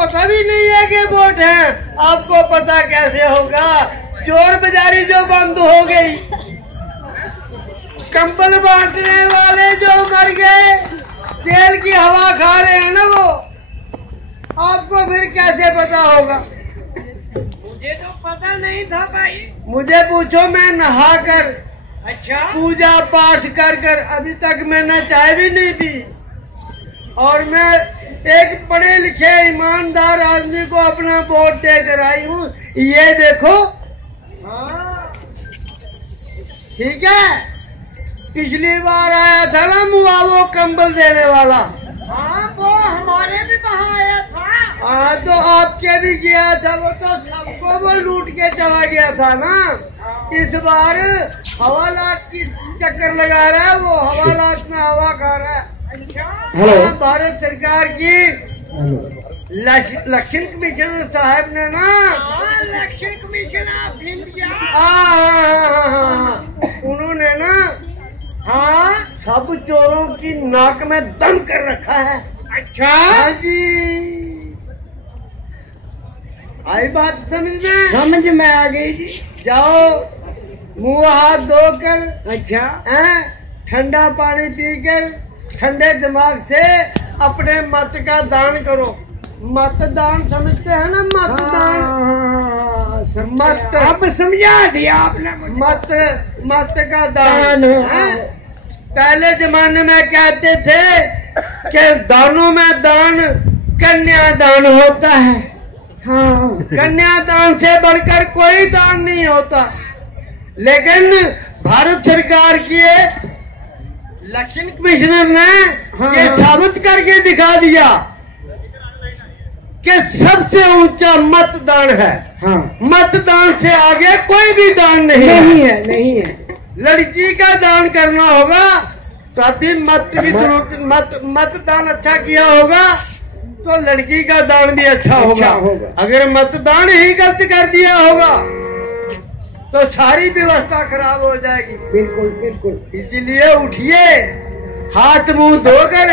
पता भी नहीं है कि वोट है। आपको पता कैसे होगा? चोर बाजारी जो बंद हो गई, कंबल बांटने वाले जो मर गए, जेल की हवा खा रहे हैं ना वो, आपको फिर कैसे पता होगा? मुझे तो पता नहीं था भाई। मुझे पूछो, मैं नहा कर, अच्छा, पूजा पाठ कर कर अभी तक मैंने चाय भी नहीं पी, और मैं एक पढ़े लिखे ईमानदार आदमी को अपना वोट देकर आई हूँ। ये देखो, हाँ ठीक है। पिछली बार आया था ना मुआ वो कंबल देने वाला, हाँ, वो हमारे भी वहाँ आया था। हाँ तो आपके भी गया था, वो तो सबको वो लूट के चला गया था ना। इस बार हवालात की चक्कर लगा रहा है, वो हवालात में हवा खा रहा है। अच्छा, भारत सरकार की इलेक्शन कमिश्नर साहब ने ना, इलेक्शन कमीशन ऑफ इंडिया, उन्होंने ना, हाँ, सब चोरों की नाक में दम कर रखा है। अच्छा, हाँ जी, आई बात समझ में? समझ में आ गई जी। जाओ, मुंह हाथ धोकर, अच्छा, ठंडा पानी पीकर ठंडे दिमाग से अपने मत का दान करो। मतदान समझते हैं ना? मतदान, मत, अब समझा दिया आपने मुझे। मत का दान है। पहले जमाने में कहते थे कि दानों में दान कन्यादान होता है। हाँ, कन्यादान से बढ़कर कोई दान नहीं होता। लेकिन भारत सरकार की इलेक्शन कमिश्नर ने ये साबित करके दिखा दिया कि सबसे ऊंचा मतदान है। हाँ, मतदान से आगे कोई भी दान नहीं है, नहीं है। लड़की का दान करना होगा तो अभी मत की जरूरत, मतदान अच्छा किया होगा तो लड़की का दान भी अच्छा होगा। अगर मतदान ही गलत कर दिया होगा तो सारी व्यवस्था खराब हो जाएगी। बिल्कुल बिल्कुल। इसीलिए उठिए, हाथ मुंह धोकर